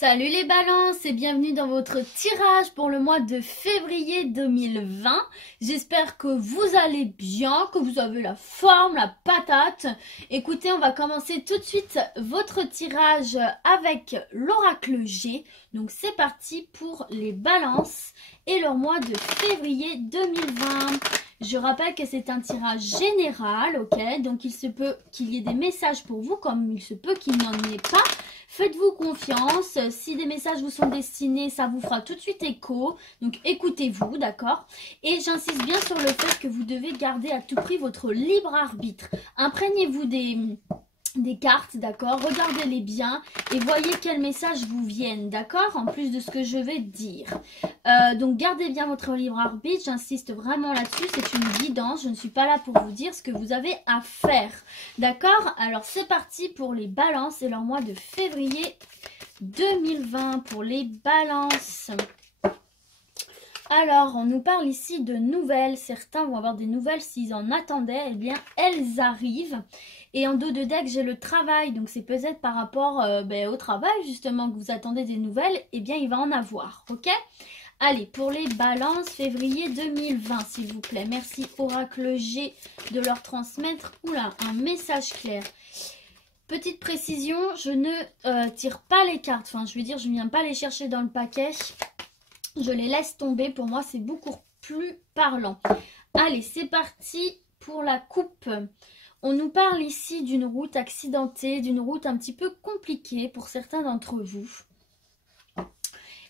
Salut les balances et bienvenue dans votre tirage pour le mois de février 2020. J'espère que vous allez bien, que vous avez la forme, la patate. Écoutez, on va commencer tout de suite votre tirage avec l'oracle G. Donc c'est parti pour les balances et leur mois de février 2020. Je rappelle que c'est un tirage général, ok? Donc il se peut qu'il y ait des messages pour vous comme il se peut qu'il n'y en ait pas. Faites-vous confiance, si des messages vous sont destinés, ça vous fera tout de suite écho. Donc écoutez-vous, d'accord? Et j'insiste bien sur le fait que vous devez garder à tout prix votre libre arbitre. Imprégnez-vous des cartes, d'accord? Regardez-les bien et voyez quels messages vous viennent, d'accord? En plus de ce que je vais dire. Donc gardez bien votre libre arbitre, j'insiste vraiment là-dessus, c'est une guidance, je ne suis pas là pour vous dire ce que vous avez à faire, d'accord? Alors c'est parti pour les balances et leur mois de février 2020 pour les balances. Alors, on nous parle ici de nouvelles. Certains vont avoir des nouvelles s'ils en attendaient. Eh bien, elles arrivent. Et en dos de deck, j'ai le travail. Donc, c'est peut-être par rapport au travail, justement, que vous attendez des nouvelles. Eh bien, il va en avoir. OK? Allez, pour les balances, février 2020, s'il vous plaît. Merci, Oracle G, de leur transmettre. Oula, un message clair. Petite précision, je ne tire pas les cartes. Enfin, je veux dire, je ne viens pas les chercher dans le paquet. Je les laisse tomber, pour moi c'est beaucoup plus parlant. Allez, c'est parti pour la coupe. On nous parle ici d'une route accidentée, d'une route un petit peu compliquée pour certains d'entre vous.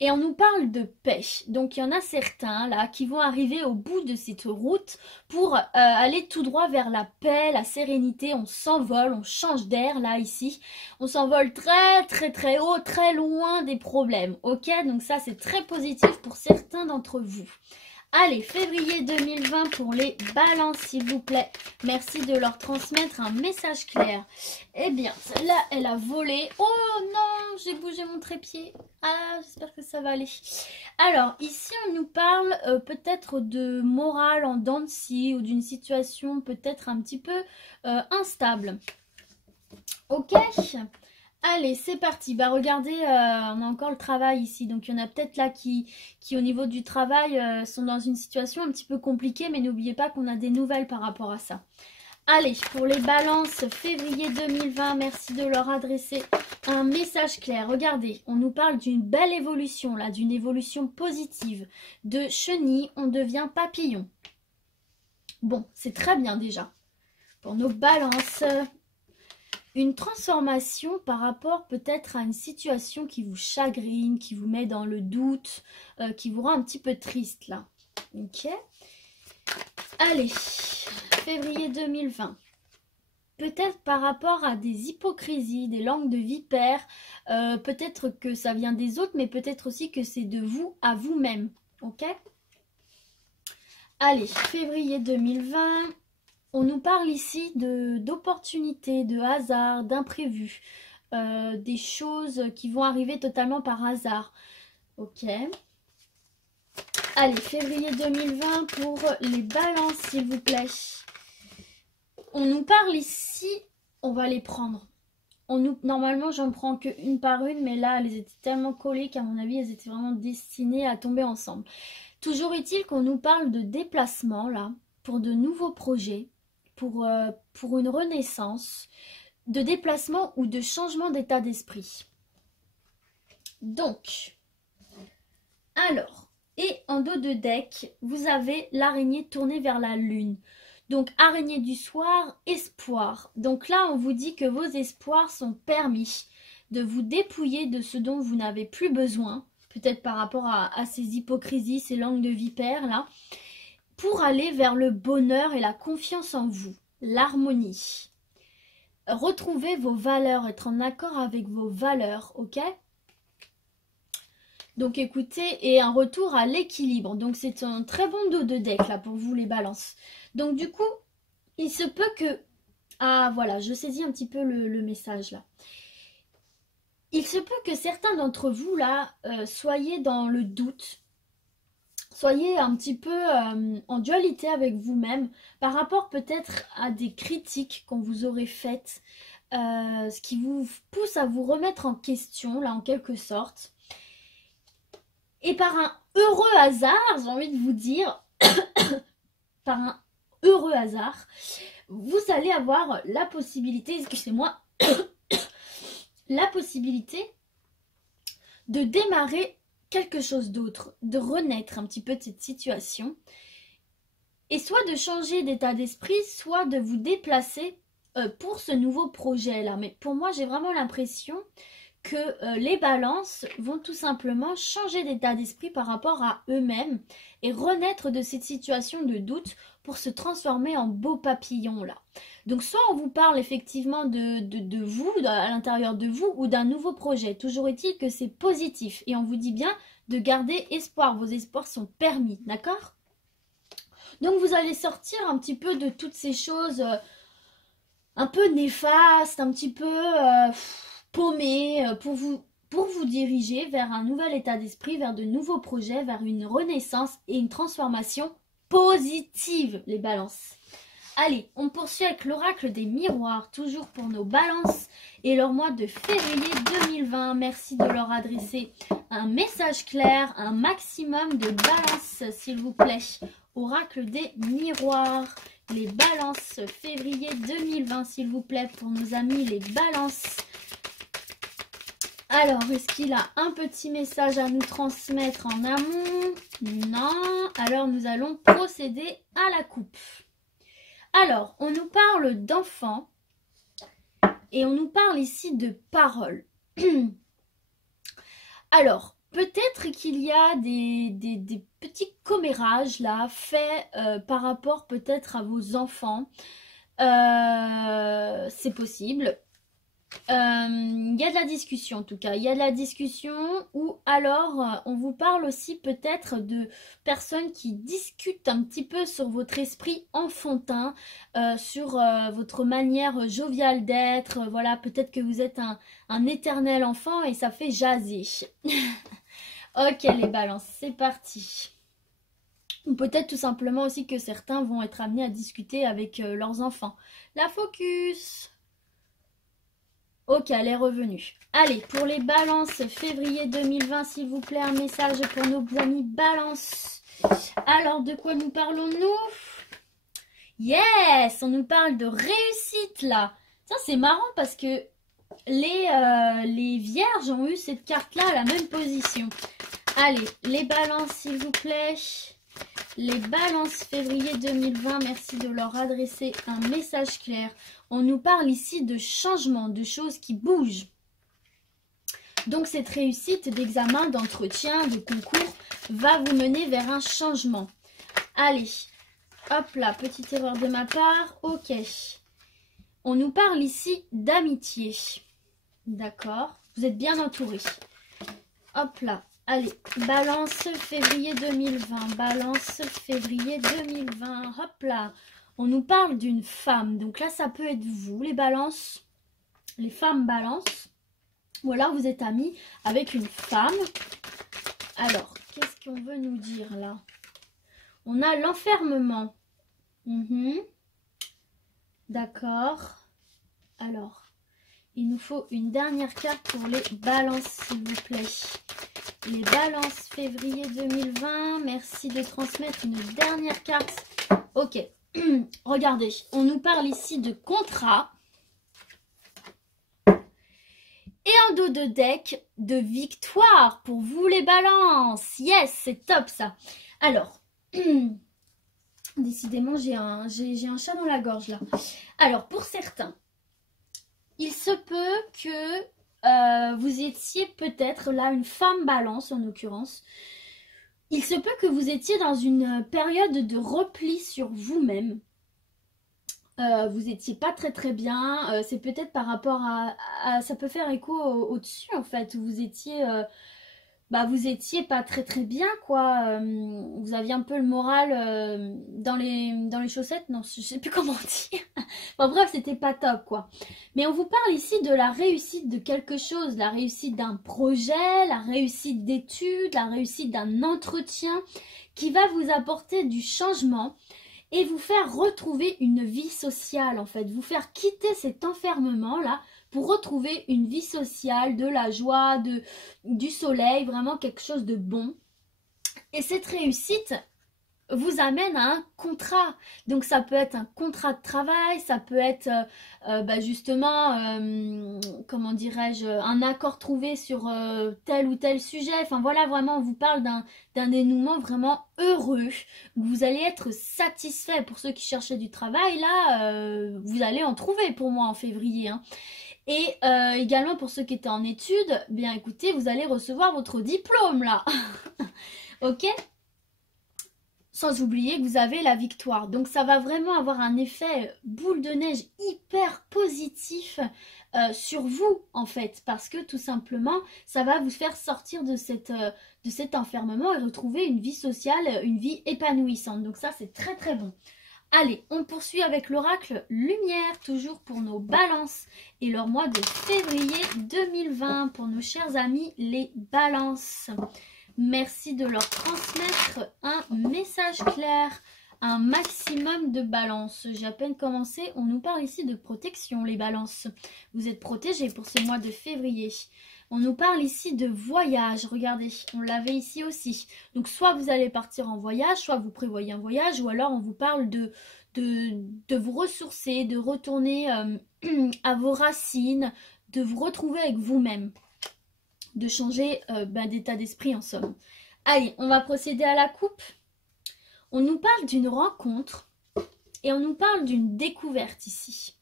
Et on nous parle de paix. Donc il y en a certains là qui vont arriver au bout de cette route pour aller tout droit vers la paix, la sérénité. On s'envole, on change d'air là ici. On s'envole très haut, très loin des problèmes. Ok, donc ça c'est très positif pour certains d'entre vous. Allez, février 2020 pour les balances, s'il vous plaît. Merci de leur transmettre un message clair. Eh bien, celle-là, elle a volé. Oh non, j'ai bougé mon trépied. Ah, j'espère que ça va aller. Alors, ici, on nous parle peut-être de morale en dents de scie ou d'une situation peut-être un petit peu instable. Ok. Allez, c'est parti. Bah regardez, on a encore le travail ici. Donc, il y en a peut-être là qui au niveau du travail, sont dans une situation un petit peu compliquée. Mais n'oubliez pas qu'on a des nouvelles par rapport à ça. Allez, pour les balances, février 2020, merci de leur adresser un message clair. Regardez, on nous parle d'une belle évolution, là, d'une évolution positive. De chenille, on devient papillon. Bon, c'est très bien déjà. Pour nos balances... Une transformation par rapport peut-être à une situation qui vous chagrine, qui vous met dans le doute, qui vous rend un petit peu triste là. Ok. Allez, février 2020. Peut-être par rapport à des hypocrisies, des langues de vipère, peut-être que ça vient des autres, mais peut-être aussi que c'est de vous à vous-même. Ok. Allez, février 2020. On nous parle ici d'opportunités, de hasard, d'imprévus, des choses qui vont arriver totalement par hasard. Ok. Allez, février 2020 pour les balances, s'il vous plaît. On nous parle ici, on va les prendre. Normalement, j'en prends qu'une par une, mais là, elles étaient tellement collées qu'à mon avis, elles étaient vraiment destinées à tomber ensemble. Toujours est-il qu'on nous parle de déplacement, là, pour de nouveaux projets. Pour une renaissance, de déplacement ou de changement d'état d'esprit. Donc, alors, et en dos de deck, vous avez l'araignée tournée vers la lune. Donc, araignée du soir, espoir. Donc là, on vous dit que vos espoirs sont permis de vous dépouiller de ce dont vous n'avez plus besoin, peut-être par rapport à ces hypocrisies, ces langues de vipère, là, pour aller vers le bonheur et la confiance en vous, l'harmonie. Retrouvez vos valeurs, être en accord avec vos valeurs, ok? Donc écoutez, et un retour à l'équilibre. Donc c'est un très bon dos de deck là pour vous les balances. Donc du coup, il se peut que... Ah voilà, je saisis un petit peu le message là. Il se peut que certains d'entre vous là soyez dans le doute. Soyez un petit peu en dualité avec vous-même par rapport peut-être à des critiques qu'on vous aurait faites, ce qui vous pousse à vous remettre en question, là, en quelque sorte. Et par un heureux hasard, j'ai envie de vous dire, par un heureux hasard, vous allez avoir la possibilité, excusez-moi, la possibilité de démarrer quelque chose d'autre, de renaître un petit peu de cette situation, et soit de changer d'état d'esprit, soit de vous déplacer pour ce nouveau projet-là. Mais pour moi, j'ai vraiment l'impression que les balances vont tout simplement changer d'état d'esprit par rapport à eux-mêmes et renaître de cette situation de doute pour se transformer en beau papillon là. Donc soit on vous parle effectivement de vous, à l'intérieur de vous, ou d'un nouveau projet. Toujours est-il que c'est positif et on vous dit bien de garder espoir. Vos espoirs sont permis, d'accord? Donc vous allez sortir un petit peu de toutes ces choses un peu néfastes, un petit peu paumées, pour vous diriger vers un nouvel état d'esprit, vers de nouveaux projets, vers une renaissance et une transformation positive, les balances. Allez, on poursuit avec l'oracle des miroirs, toujours pour nos balances et leur mois de février 2020. Merci de leur adresser un message clair, un maximum de balances, s'il vous plaît. Oracle des miroirs, les balances février 2020, s'il vous plaît, pour nos amis les balances. Alors, est-ce qu'il a un petit message à nous transmettre en amont? Non. Alors, nous allons procéder à la coupe. Alors, on nous parle d'enfants et on nous parle ici de paroles. Alors, peut-être qu'il y a des petits commérages là, faits par rapport peut-être à vos enfants. C'est possible. Il y a de la discussion en tout cas, il y a de la discussion ou alors on vous parle aussi peut-être de personnes qui discutent un petit peu sur votre esprit enfantin, sur votre manière joviale d'être, voilà, peut-être que vous êtes un éternel enfant et ça fait jaser. Ok les balances, c'est parti. Ou peut-être tout simplement aussi que certains vont être amenés à discuter avec leurs enfants. La focus. Ok, elle est revenue. Allez, pour les balances, février 2020, s'il vous plaît, un message pour nos amis balances. Alors, de quoi nous parlons-nous? Yes, on nous parle de réussite, là. Ça, c'est marrant parce que les vierges ont eu cette carte-là à la même position. Allez, les balances, s'il vous plaît. Les balances février 2020, merci de leur adresser un message clair. On nous parle ici de changement, de choses qui bougent. Donc cette réussite d'examen, d'entretien, de concours va vous mener vers un changement. Allez, hop là, petite erreur de ma part, ok. On nous parle ici d'amitié. D'accord, vous êtes bien entourés. Hop là. Allez, balance février 2020, balance février 2020, hop là. On nous parle d'une femme, donc là ça peut être vous les balances, les femmes balances. Ou alors vous êtes amis avec une femme. Alors, qu'est-ce qu'on veut nous dire là? On a l'enfermement. D'accord. Alors, il nous faut une dernière carte pour les balances s'il vous plaît. Les balances février 2020, merci de transmettre une dernière carte. Ok, regardez, on nous parle ici de contrat. Et en dos de deck, de victoire pour vous les balances. Yes, c'est top ça. Alors, décidément j'ai un chat dans la gorge là. Alors, pour certains, il se peut que vous étiez peut-être là, une femme balance en l'occurrence. Il se peut que vous étiez dans une période de repli sur vous-même. Vous étiez pas très bien. C'est peut-être par rapport à... Ça peut faire écho au-dessus en fait. Vous étiez... vous étiez pas très bien quoi. Vous aviez un peu le moral dans les chaussettes. Non, je sais plus comment dire. Bon, bref, c'était pas top quoi. Mais on vous parle ici de la réussite de quelque chose, la réussite d'un projet, la réussite d'études, la réussite d'un entretien qui va vous apporter du changement. et vous faire retrouver une vie sociale en fait, vous faire quitter cet enfermement là pour retrouver une vie sociale, de la joie, du soleil, vraiment quelque chose de bon. Et cette réussite vous amène à un contrat. Donc ça peut être un contrat de travail, ça peut être justement, comment dirais-je, un accord trouvé sur tel ou tel sujet. Enfin voilà, vraiment on vous parle d'un dénouement vraiment heureux. Vous allez être satisfait. Pour ceux qui cherchaient du travail, là, vous allez en trouver pour moi en février. Hein. Et également pour ceux qui étaient en études, bien écoutez, vous allez recevoir votre diplôme là. Ok ? Sans oublier que vous avez la victoire. Donc ça va vraiment avoir un effet boule de neige hyper positif sur vous en fait. Parce que tout simplement, ça va vous faire sortir de cet enfermement et retrouver une vie sociale, une vie épanouissante. Donc ça c'est très très bon. Allez, on poursuit avec l'oracle Lumière, toujours pour nos balances et leur mois de février 2020 pour nos chers amis les balances. Merci de leur transmettre un message clair, un maximum de balance. J'ai à peine commencé, on nous parle ici de protection, les balances. Vous êtes protégés pour ce mois de février. On nous parle ici de voyage, regardez, on l'avait ici aussi. Donc soit vous allez partir en voyage, soit vous prévoyez un voyage, ou alors on vous parle de vous ressourcer, de retourner à vos racines, de vous retrouver avec vous-même. De changer d'état d'esprit en somme. Allez, on va procéder à la coupe. On nous parle d'une rencontre et on nous parle d'une découverte ici.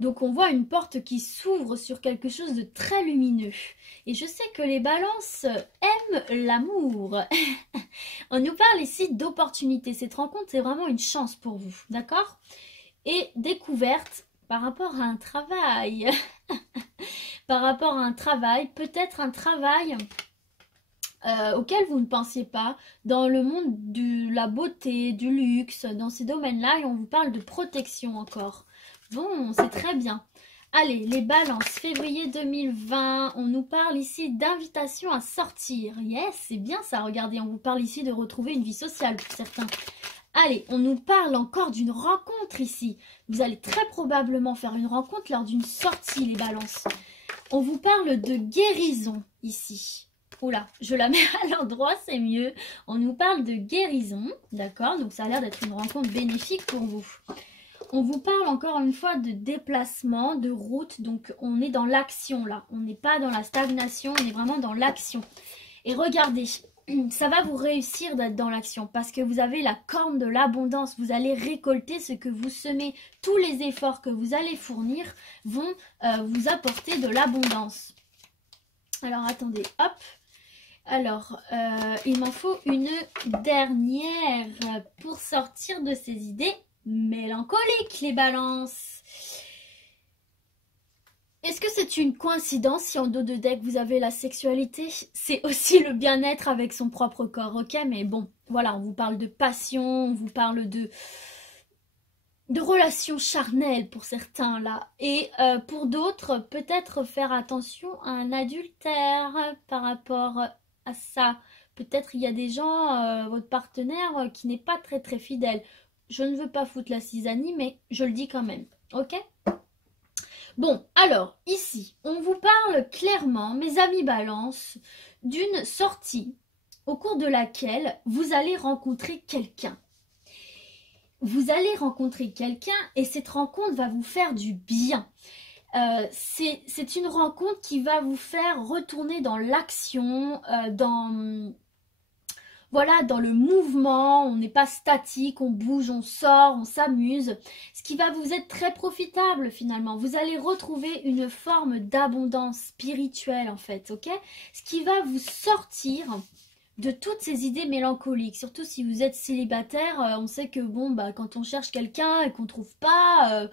Donc on voit une porte qui s'ouvre sur quelque chose de très lumineux. Et je sais que les balances aiment l'amour. On nous parle ici d'opportunité. Cette rencontre, c'est vraiment une chance pour vous, d'accord? Et découverte par rapport à un travail. Par rapport à un travail, peut-être un travail auquel vous ne pensiez pas, dans le monde de la beauté, du luxe, dans ces domaines-là, et on vous parle de protection encore. Bon, c'est très bien. Allez, les balances, février 2020, on nous parle ici d'invitation à sortir. Yes, c'est bien ça, regardez, on vous parle ici de retrouver une vie sociale pour certains. Allez, on nous parle encore d'une rencontre ici. Vous allez très probablement faire une rencontre lors d'une sortie, les balances. On vous parle de guérison ici. Oula, je la mets à l'endroit, c'est mieux. On nous parle de guérison, d'accord? Donc ça a l'air d'être une rencontre bénéfique pour vous. On vous parle encore une fois de déplacement, de route. Donc on est dans l'action là. On n'est pas dans la stagnation, on est vraiment dans l'action. Et regardez, ça va vous réussir d'être dans l'action parce que vous avez la corne de l'abondance. Vous allez récolter ce que vous semez. Tous les efforts que vous allez fournir vont vous apporter de l'abondance. Alors attendez, hop. Alors, il m'en faut une dernière pour sortir de ces idées mélancoliques, les balances. Est-ce que c'est une coïncidence si en dos de deck vous avez la sexualité? C'est aussi le bien-être avec son propre corps, ok? Mais bon, voilà, on vous parle de passion, on vous parle de relations charnelles pour certains là. Et pour d'autres, peut-être faire attention à un adultère par rapport à ça. Peut-être il y a des gens, votre partenaire qui n'est pas très très fidèle. Je ne veux pas foutre la cisanie, mais je le dis quand même, ok? Bon, alors, ici, on vous parle clairement, mes amis balance, d'une sortie au cours de laquelle vous allez rencontrer quelqu'un. Vous allez rencontrer quelqu'un et cette rencontre va vous faire du bien. C'est une rencontre qui va vous faire retourner dans l'action, voilà, dans le mouvement, on n'est pas statique, on bouge, on sort, on s'amuse. Ce qui va vous être très profitable finalement. Vous allez retrouver une forme d'abondance spirituelle en fait, ok? Ce qui va vous sortir de toutes ces idées mélancoliques. Surtout si vous êtes célibataire, on sait que bon, bah, quand on cherche quelqu'un et qu'on ne trouve pas...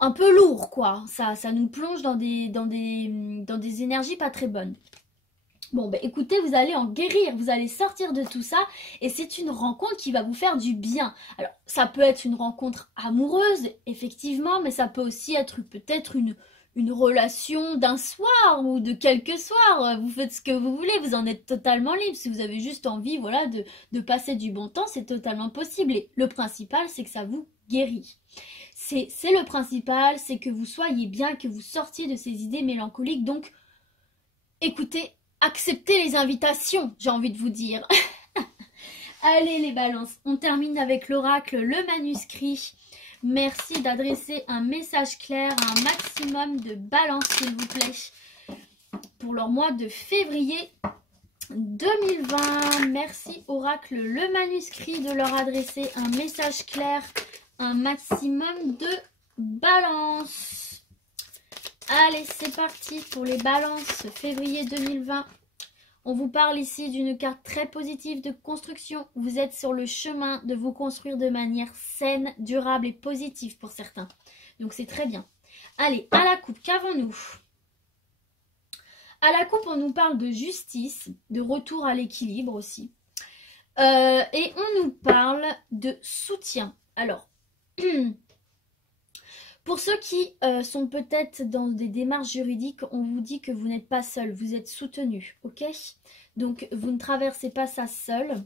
un peu lourd quoi, ça nous plonge dans des énergies pas très bonnes. Bon, bah écoutez, vous allez en guérir, vous allez sortir de tout ça et c'est une rencontre qui va vous faire du bien. Alors, ça peut être une rencontre amoureuse, effectivement, mais ça peut aussi être peut-être une une relation d'un soir ou de quelques soirs. Vous faites ce que vous voulez, vous en êtes totalement libre. Si vous avez juste envie, voilà, de passer du bon temps, c'est totalement possible. Et le principal, c'est que ça vous guérit. C'est le principal, c'est que vous soyez bien, que vous sortiez de ces idées mélancoliques. Donc, écoutez, acceptez les invitations, j'ai envie de vous dire. Allez les balances, on termine avec l'oracle, le manuscrit. Merci d'adresser un message clair à un maximum de balances, s'il vous plaît, pour leur mois de février 2020. Merci oracle, le manuscrit, de leur adresser un message clair, un maximum de balances. Allez, c'est parti pour les balances février 2020. On vous parle ici d'une carte très positive de construction. Vous êtes sur le chemin de vous construire de manière saine, durable et positive pour certains. Donc c'est très bien. Allez, à la coupe, qu'avons-nous? À la coupe, on nous parle de justice, de retour à l'équilibre aussi. Et on nous parle de soutien. Alors, pour ceux qui sont peut-être dans des démarches juridiques, on vous dit que vous n'êtes pas seul, vous êtes soutenu, ok? Donc, vous ne traversez pas ça seul.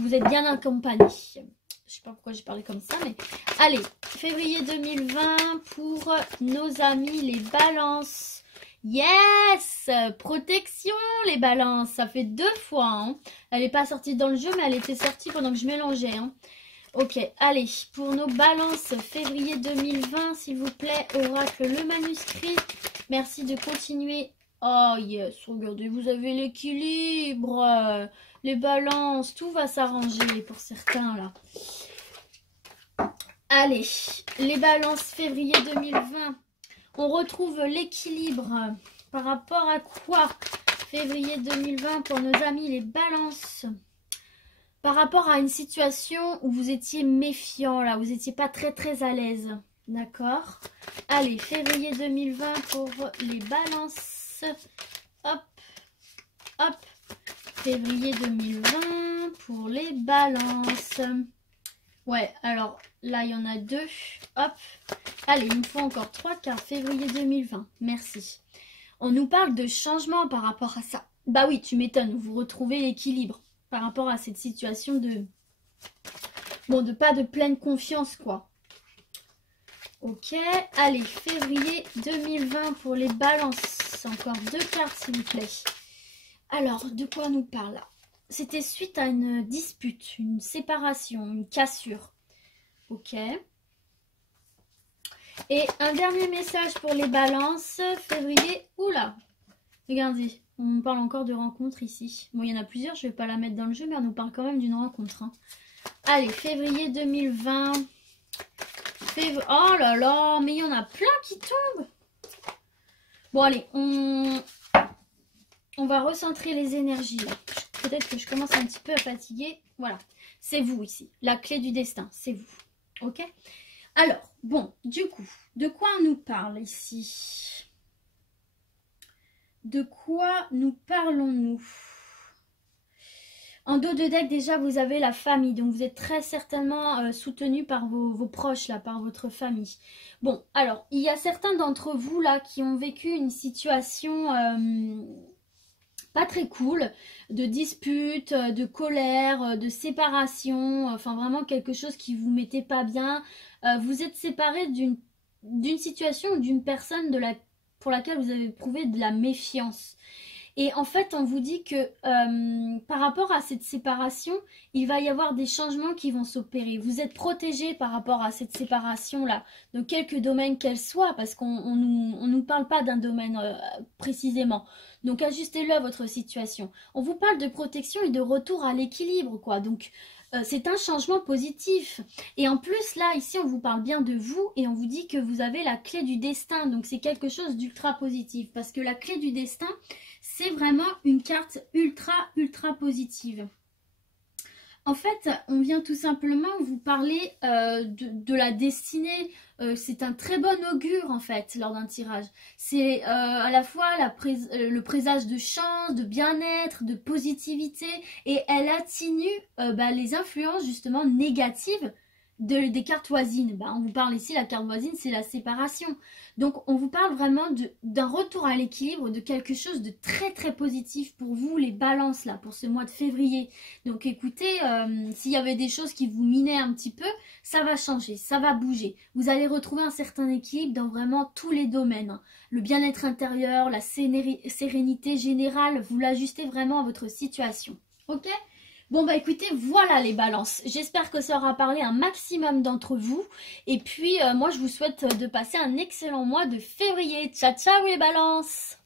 Vous êtes bien accompagné. Je ne sais pas pourquoi j'ai parlé comme ça, mais... Allez, février 2020 pour nos amis les balances. Yes! Protection, les balances. Ça fait 2 fois. Hein. Elle n'est pas sortie dans le jeu, mais elle était sortie pendant que je mélangeais. Hein. Ok, allez, pour nos balances février 2020, s'il vous plaît, oracle, le manuscrit. Merci de continuer. Oh yes, regardez, vous avez l'équilibre. Les balances, tout va s'arranger pour certains là. Allez, les balances février 2020. On retrouve l'équilibre par rapport à quoi? Février 2020 pour nos amis les balances. Par rapport à une situation où vous étiez méfiant, là, vous n'étiez pas très à l'aise. D'accord? Allez, février 2020 pour les balances. Hop, hop. Février 2020 pour les balances. Ouais, alors là, il y en a 2. Hop. Allez, il me faut encore 3 cartes. Février 2020. Merci. On nous parle de changement par rapport à ça. Bah oui, tu m'étonnes. Vous retrouvez l'équilibre par rapport à cette situation de... Bon, de pas de pleine confiance, quoi. Ok. Allez, février 2020 pour les balances. Encore 2 cartes, s'il vous plaît. Alors, de quoi on nous parle là? C'était suite à une dispute, une séparation, une cassure. Ok. Et un dernier message pour les balances. Février. Oula. Regardez. On nous parle encore de rencontres ici. Bon, il y en a plusieurs. Je ne vais pas la mettre dans le jeu, mais on nous parle quand même d'une rencontre. Hein. Allez, février 2020. Oh là là. Mais il y en a plein qui tombent. Bon, allez. On va recentrer les énergies là. Peut-être que je commence un petit peu à fatiguer. Voilà. C'est vous ici. La clé du destin. C'est vous. Ok? Alors, bon, du coup, de quoi on nous parle ici? De quoi nous parlons-nous? En dos de deck, déjà, vous avez la famille. Donc, vous êtes très certainement soutenu par vos proches, là, par votre famille. Bon, alors, il y a certains d'entre vous, là, qui ont vécu une situation... pas très cool, de dispute, de colère, de séparation, enfin vraiment quelque chose qui vous mettait pas bien. Vous êtes séparés d'une situation ou d'une personne pour laquelle vous avez éprouvé de la méfiance. Et en fait, on vous dit que par rapport à cette séparation, il va y avoir des changements qui vont s'opérer. Vous êtes protégés par rapport à cette séparation-là, de quelque domaine qu'elle soit, parce qu'on nous parle pas d'un domaine précisément. Donc, ajustez-le à votre situation. On vous parle de protection et de retour à l'équilibre, quoi. Donc, c'est un changement positif. Et en plus, là, ici, on vous parle bien de vous et on vous dit que vous avez la clé du destin. Donc, c'est quelque chose d'ultra positif. Parce que la clé du destin, c'est vraiment une carte ultra positive. En fait, on vient tout simplement vous parler de la destinée. C'est un très bon augure, en fait, lors d'un tirage. C'est à la fois le présage de chance, de bien-être, de positivité. Et elle atténue les influences, justement, négatives des cartes voisines. Ben, on vous parle ici, la carte voisine, c'est la séparation. Donc, on vous parle vraiment d'un retour à l'équilibre, de quelque chose de très très positif pour vous, les balances là, pour ce mois de février. Donc, écoutez, s'il y avait des choses qui vous minaient un petit peu, ça va changer, ça va bouger. Vous allez retrouver un certain équilibre dans vraiment tous les domaines. Le bien-être intérieur, la sérénité générale, vous l'ajustez vraiment à votre situation. Ok ? Bon bah écoutez, voilà les balances. J'espère que ça aura parlé un maximum d'entre vous. Et puis moi je vous souhaite de passer un excellent mois de février. Ciao ciao les balances!